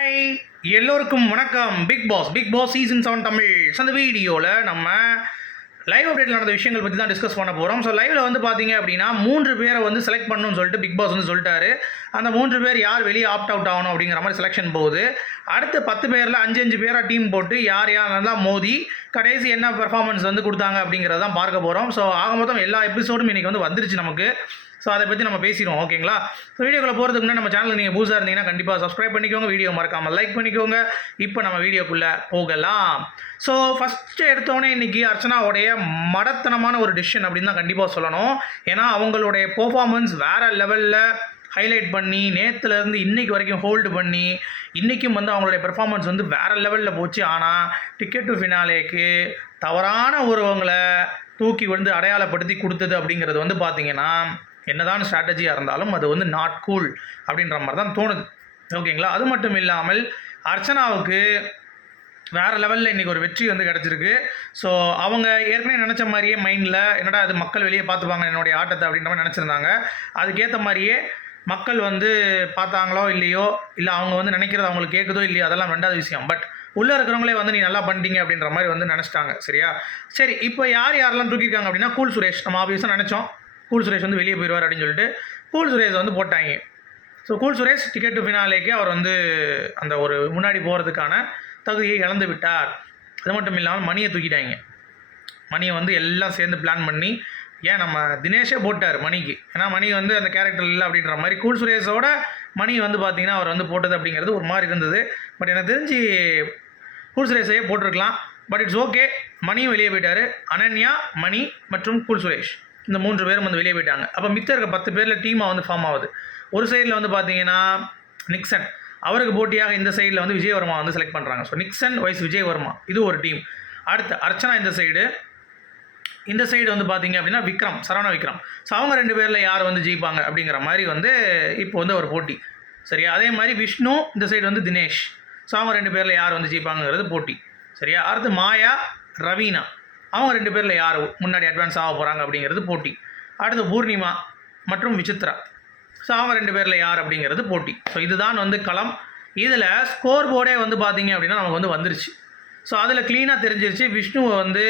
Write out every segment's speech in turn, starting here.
Hi எல்லோருக்கும் வணக்கம். Bigg Boss season 7 Tamil. அந்த வீடியோவில் நம்ம லைவ் அப்டேட்டில் நடந்த விஷயங்கள் பற்றி தான் டிஸ்கஸ் பண்ண போகிறோம். ஸோ லைவில் வந்து பார்த்தீங்க அப்படின்னா 3 பேரை வந்து செலக்ட் பண்ணணும்னு சொல்லிட்டு பிக் பாஸ் வந்து சொல்லிட்டாரு. அந்த 3 பேர் யார் வெளியே ஆப்ட் அவுட் ஆகணும் அப்படிங்கிற மாதிரி செலெக்ஷன் போகுது. அடுத்த 10 பேரில் 5 பேராக டீம் போட்டு யார் யாரெல்லாம் மோதி கடைசி என்ன பெர்ஃபார்மன்ஸ் வந்து கொடுத்தாங்க அப்படிங்கிறத தான் பார்க்க போகிறோம். ஸோ ஆக மொத்தம் எல்லா எபிசோடும் இன்றைக்கி வந்து வந்துருச்சு நமக்கு. ஸோ அதை பற்றி நம்ம பேசிடுவோம், ஓகேங்களா? ஸோ வீடியோக்குள்ளே போகிறதுக்கு முன்னாடி நம்ம சேனலுக்கு நீங்கள் புதுசாக இருந்தீங்கன்னா கண்டிப்பாக சப்ஸ்கிரைப் பண்ணிக்கோங்க, வீடியோ மறக்காமல் லைக் பண்ணிக்கோங்க. இப்போ நம்ம வீடியோக்குள்ளே போகலாம். ஸோ ஃபஸ்ட்டு எடுத்தோடனே இன்றைக்கி அர்ச்சனாவுடைய மடத்தனமான ஒரு டிசிஷன் அப்படின்னு தான் கண்டிப்பாக சொல்லணும். ஏன்னா அவங்களுடைய பெர்ஃபார்மன்ஸ் வேறு லெவலில் ஹைலைட் பண்ணி நேற்றுலேருந்து இன்றைக்கி வரைக்கும் ஹோல்டு பண்ணி இன்றைக்கும் வந்து அவங்களுடைய பெர்ஃபார்மன்ஸ் வந்து வேறு லெவலில் போச்சு. ஆனால் டிக்கெட் டு ஃபினாலேக்கு தவறான ஒருவங்களை தூக்கி வந்து அடையாளப்படுத்தி கொடுத்தது அப்படிங்கிறது வந்து பார்த்திங்கன்னா என்னதான் ஸ்ட்ராட்டஜியாக இருந்தாலும் அது வந்து நாட் கூல் அப்படின்ற மாதிரி தான் தோணுது, ஓகேங்களா? அது மட்டும் இல்லாமல் அர்ச்சனாவுக்கு வேறு லெவலில் இன்றைக்கி ஒரு வெற்றி வந்து கிடச்சிருக்கு. ஸோ அவங்க ஏற்கனவே நினச்ச மாதிரியே மைண்டில் என்னடா அது மக்கள் வெளியே பார்த்துப்பாங்க என்னுடைய ஆட்டத்தை அப்படின்ற மாதிரி நினச்சிருந்தாங்க. அதுக்கேற்ற மாதிரியே மக்கள் வந்து பார்த்தாங்களோ இல்லையோ, இல்லை அவங்க வந்து நினைக்கிறது அவங்களுக்கு கேட்குதோ இல்லையோ, அதெல்லாம் ரெண்டாவது விஷயம். பட் உள்ளே இருக்கிறவங்களே வந்து நீ நல்லா பண்ணிட்டீங்க அப்படின்ற மாதிரி வந்து நினச்சிட்டாங்க, சரியா? சரி, இப்போ யாரெல்லாம் தூக்கியிருக்காங்க அப்படின்னா கூல் சுரேஷ். நம்ம ஆப்வியஸாக நினச்சோம் கூல் சுரேஷ் வந்து வெளியே போயிடுவார் அப்படின்னு சொல்லிட்டு கூல் சுரேஷ் வந்து போட்டாங்க. So cool Suresh ticket to ஃபினாலேக்கு அவர் வந்து அந்த ஒரு முன்னாடி போகிறதுக்கான தகுதியை இழந்து விட்டார். அது மட்டும் இல்லாமல் மணியை தூக்கிட்டாங்க. மணியை வந்து எல்லாம் சேர்ந்து பிளான் பண்ணி ஏன் நம்ம தினேஷே போட்டார் மணிக்கு. ஏன்னா மணி வந்து அந்த கேரக்டர் இல்லை அப்படின்ற மாதிரி கூல் சுரேஷோட மணி வந்து பார்த்திங்கன்னா அவர் வந்து போட்டது அப்படிங்கிறது ஒரு மாதிரி இருந்தது. பட் எனக்கு தெரிஞ்சு கூல் சுரேஷையே போட்டிருக்கலாம். But it's okay. மணியும் வெளியே போயிட்டார். அனன்யா, மணி மற்றும் கூல் சுரேஷ் இந்த 3 பேரும் வந்து வெளியே போயிட்டாங்க. அப்போ மித்த இருக்க 10 பேரில் டீமாக வந்து ஃபார்ம் ஆகுது. ஒரு சைடில் வந்து பார்த்தீங்கன்னா நிக்சன், அவருக்கு போட்டியாக இந்த சைடில் வந்து விஜயவர்மா வந்து செலக்ட் பண்ணுறாங்க. ஸோ நிக்சன் வைஸ் விஜயவர்மா, இது ஒரு டீம். அடுத்து அர்ச்சனா இந்த சைடு வந்து பார்த்தீங்க அப்படின்னா விக்ரம், சரவண விக்ரம். ஸோ அவங்க 2 பேரில் யார் வந்து ஜெயிப்பாங்க அப்படிங்கிற மாதிரி வந்து இப்போ வந்து ஒரு போட்டி, சரியா? அதே மாதிரி விஷ்ணு இந்த சைடு வந்து தினேஷ். ஸோ அவங்க 2 பேரில் யார் வந்து ஜெயிப்பாங்கிறது போட்டி, சரியா? அடுத்து மாயா, ரவீனா, அவங்க 2 பேரில் யார் முன்னாடி அட்வான்ஸ் ஆக போகிறாங்க அப்படிங்கிறது போட்டி. அடுத்து பூர்ணிமா மற்றும் விசித்ரா. ஸோ அவங்க 2 பேரில் யார் அப்படிங்கிறது போட்டி. ஸோ இதுதான் வந்து களம். இதில் ஸ்கோர் போர்டே வந்து பார்த்தீங்க அப்படின்னா நமக்கு வந்து வந்துருச்சு. ஸோ அதில் க்ளீனாக தெரிஞ்சிருச்சு. விஷ்ணுவை வந்து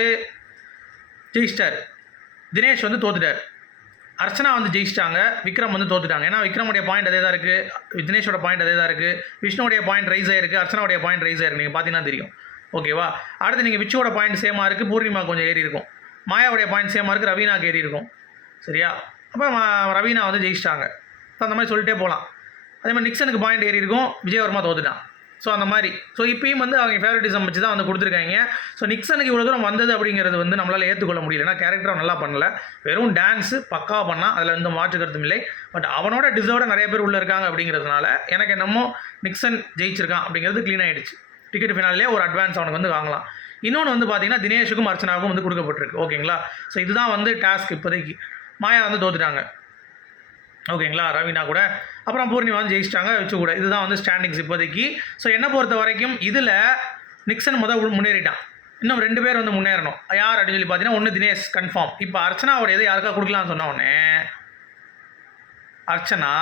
ஜெயிச்சிட்டார், தினேஷ் வந்து தோத்துட்டார். அர்ச்சனா வந்து ஜெயிச்சிட்டாங்க, விக்ரம் வந்து தோத்துட்டாங்க. ஏன்னா விக்ரமுடைய பாயிண்ட் அதே தான் இருக்குது, தினேஷோட பாயிண்ட் அதே தான் இருக்குது, விஷ்ணுடைய பாயிண்ட் ரைஸ் ஆகிருக்கு, அர்ச்சனாவுடைய பாயிண்ட் ரைஸ் ஆகிருக்கு. நீங்கள் பார்த்தீங்கன்னா தெரியும், ஓகேவா? அடுத்து நீங்கள் விச்சோட பாயிண்ட் சேமாக இருக்குது, பூர்ணிமா கொஞ்சம் ஏறி இருக்கும். மாயாவுடைய பாயிண்ட் சேமாக இருக்குது, ரவீனாக்கு ஏறி இருக்கும், சரியா? அப்போ ரவீனா வந்து ஜெயிச்சிட்டாங்க. ஸோ அந்த மாதிரி சொல்லிட்டே போகலாம். அதே மாதிரி நிக்சனுக்கு பாயிண்ட் ஏறி இருக்கும், விஜயவர்மா தோத்துட்டான். ஸோ அந்த மாதிரி. ஸோ இப்பயும் வந்து அவங்க ஃபேவரட்டிசம் வச்சு தான் வந்து கொடுத்துருக்காங்க. ஸோ நிக்சனுக்கு இவ்வளோ தூரம் வந்தது அப்படிங்கிறது வந்து நம்மளால் ஏற்றுக்கொள்ள முடியல. ஏன்னா கேரக்டரை நல்லா பண்ணல, வெறும் டான்ஸு பக்காவாக பண்ணால், அதில் எந்த மாற்று கருத்தும் இல்லை. பட் அவனோட டிசர்வோட நிறைய பேர் உள்ளே இருக்காங்க அப்படிங்கிறதுனால எனக்கு என்னமோ நிக்சன் ஜெயிச்சிருக்கான் அப்படிங்கிறது க்ளீன் ஆகிடுச்சு. டிக்கெட் ஃபினாலே ஒரு அட்வான்ஸ் அவனுக்கு வந்து வாங்கலாம். இன்னொன்று வந்து பார்த்தீங்கன்னா தினேஷுக்கும் அர்ச்சனாவுக்கும் வந்து கொடுக்கப்பட்டிருக்கு, ஓகேங்களா? ஸோ இதுதான் வந்து டாஸ்க் இப்போதைக்கு. மாயா வந்து தோத்துட்டாங்க, ஓகேங்களா? ரவீனா கூட. அப்புறம் பூர்ணிமா வந்து ஜெயிச்சிட்டாங்க, வச்சு கூட. இதுதான் வந்து ஸ்டாண்டிங்ஸ் இப்போதைக்கு. ஸோ என்னை பொறுத்த வரைக்கும் இதில் நிக்சன் முன்னேறிட்டான். இன்னும் 2 பேர் வந்து முன்னேறணும். யார் அப்படின்னு சொல்லி பார்த்தீங்கன்னா ஒன்று தினேஷ் கன்ஃபார்ம். இப்போ அர்ச்சனாவோட எது யாருக்கா கொடுக்கலான்னு சொன்ன உடனே அர்ச்சனா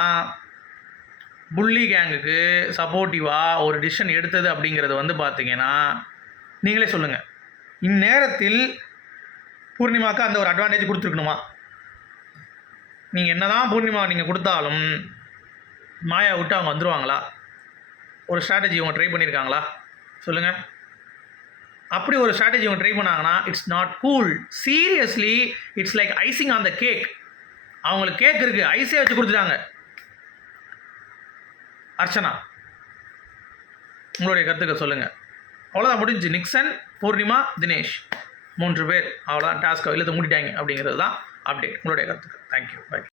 புள்ளி கேங்குக்கு சப்போர்ட்டிவாக ஒரு டிசிஷன் எடுத்தது அப்படிங்கிறது வந்து பார்த்தீங்கன்னா நீங்களே சொல்லுங்கள். இந்நேரத்தில் பூர்ணிமாவுக்கு அந்த ஒரு அட்வான்டேஜ் கொடுத்துருக்கணுமா? நீங்கள் என்ன தான் பூர்ணிமா நீங்கள் கொடுத்தாலும் மாயா விட்டு அவங்க வந்துடுவாங்களா? ஒரு ஸ்ட்ராட்டஜி இவங்க ட்ரை பண்ணியிருக்காங்களா சொல்லுங்கள்? அப்படி ஒரு ஸ்ட்ராட்டஜி இவங்க ட்ரை பண்ணாங்கன்னா it's not cool. Seriously it's like icing on the cake. அவங்களுக்கு கேக் இருக்குது, ஐஸே வச்சு கொடுத்துட்டாங்க. அர்ச்சனா, உங்களுடைய கருத்துக்க சொல்லுங்கள். அவ்வளோதான், முடிஞ்சு. நிக்சன், பூர்ணிமா, தினேஷ் 3 பேர், அவ்வளோதான் டாஸ்க்கை இல்லத்தை மூடிட்டாங்க அப்படிங்கிறது தான் அப்டேட். உங்களுடைய கருத்துக்கள். Thank you, by.